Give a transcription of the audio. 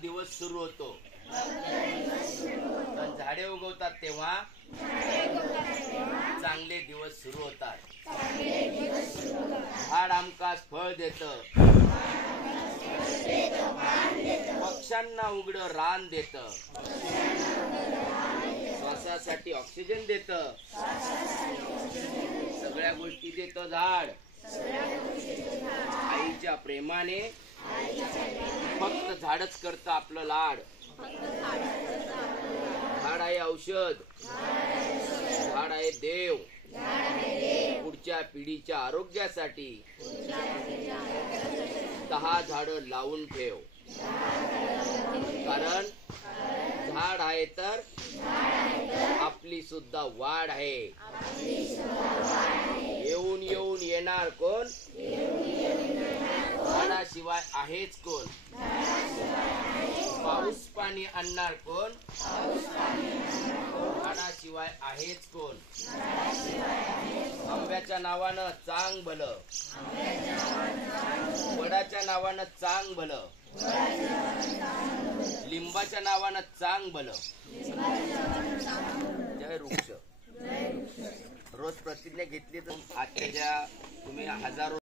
दिवस सुरू होतो. पण झाडे उगवतात तेव्हा चांगले दिवस सुरू होतात. झाड आमकास फळ देतं, पक्ष्यांना उघड रान देतं, श्वासासाठी ऑक्सिजन देतं, सगळ्या गोष्टी देतं झाड. आईच्या प्रेमाने फक्त झाडच करतं आपलं लाड. झाड आहे औषध, झाड आहे देव. पुढच्या पिढीच्या आरोग्यासाठी 10 झाडं लावून ठेव. कारण झाड आहे तर आपली सुद्धा वाढ आहे. येऊन येऊन येणार कोण, झाडाशिवाय आहेच कोण. पाऊस पाणी आणणार कोण, झाडाशिवाय आहेच कोण. आंब्याच्या नावानं चांग भलं, वडाच्या नावानं चांग भलं, लिंबाच्या नावानं चांग भलं. जय वृक्ष. रोज प्रतिज्ञा घेतली तर आजच्या ज्या तुम्ही हजारो